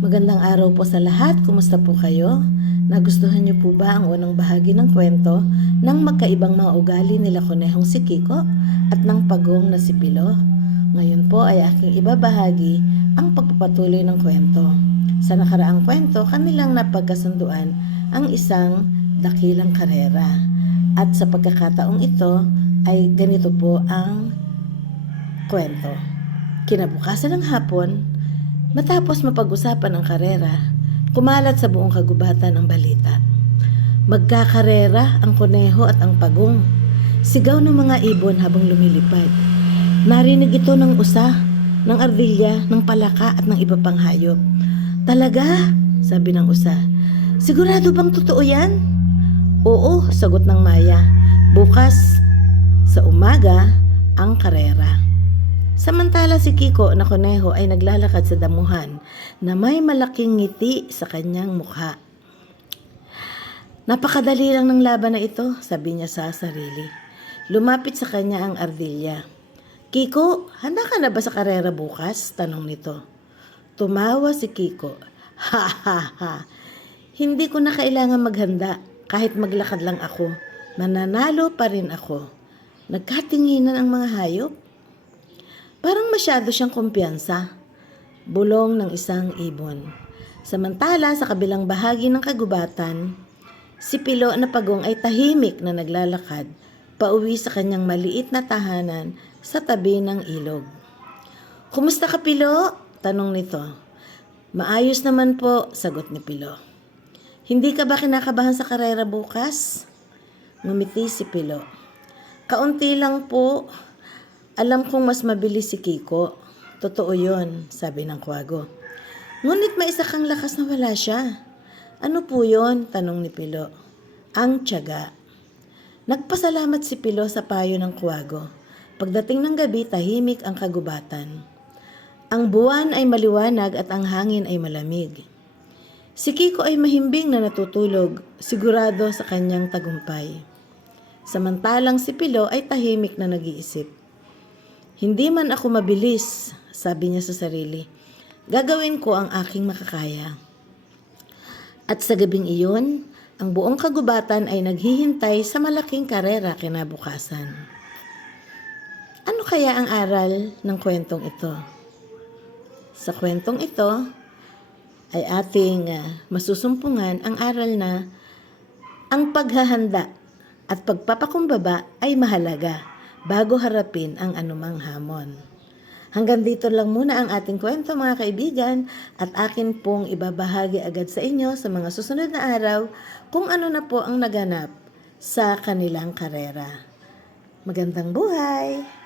Magandang araw po sa lahat. Kumusta po kayo? Nagustuhan niyo po ba ang unang bahagi ng kwento ng magkaibang mga ugali nila Konehong si Kiko at ng pagong na si Pilo? Ngayon po ay aking ibabahagi ang pagpapatuloy ng kwento. Sa nakaraang kwento, kanilang napagkasunduan ang isang dakilang karera. At sa pagkakataong ito ay ganito po ang kwento. Kinabukasan ng hapon, matapos mapag-usapan ang karera, kumalat sa buong kagubatan ang balita. Magkakarera ang kuneho at ang pagong. Sigaw ng mga ibon habang lumilipad. Narinig ito ng usa, ng ardilya, ng palaka at ng iba pang hayop. Talaga? Sabi ng usa. Sigurado bang totoo yan? Oo, sagot ng Maya. Bukas sa umaga ang karera. Samantala si Kiko na kuneho ay naglalakad sa damuhan na may malaking ngiti sa kanyang mukha. Napakadali lang ng laban na ito, sabi niya sa sarili. Lumapit sa kanya ang ardilya. Kiko, handa ka na ba sa karera bukas? Tanong nito. Tumawa si Kiko. Ha ha ha, hindi ko na kailangan maghanda. Kahit maglakad lang ako, mananalo pa rin ako. Nagkatinginan ang mga hayop. Parang masyado siyang kumpiyansa. Bulong ng isang ibon. Samantala sa kabilang bahagi ng kagubatan, si Pilo na pagong ay tahimik na naglalakad pauwi sa kanyang maliit na tahanan sa tabi ng ilog. Kumusta ka, Pilo? Tanong nito. Maayos naman po, sagot ni Pilo. Hindi ka ba kinakabahan sa karera bukas? Ngumiti si Pilo. Kaunti lang po. Alam kong mas mabilis si Kiko. Totoo yon, sabi ng kwago. Ngunit may isa kang lakas na wala siya. Ano po yon? Tanong ni Pilo. Ang tiyaga. Nagpasalamat si Pilo sa payo ng kwago. Pagdating ng gabi, tahimik ang kagubatan. Ang buwan ay maliwanag at ang hangin ay malamig. Si Kiko ay mahimbing na natutulog, sigurado sa kanyang tagumpay. Samantalang si Pilo ay tahimik na nag-iisip. Hindi man ako mabilis, sabi niya sa sarili. Gagawin ko ang aking makakaya. At sa gabing iyon, ang buong kagubatan ay naghihintay sa malaking karera kinabukasan. Ano kaya ang aral ng kwentong ito? Sa kwentong ito ay ating masusumpungan ang aral na ang paghahanda at pagpapakumbaba ay mahalaga bago harapin ang anumang hamon. Hanggang dito lang muna ang ating kwento mga kaibigan at akin pong ibabahagi agad sa inyo sa mga susunod na araw kung ano na po ang naganap sa kanilang karera. Magandang buhay!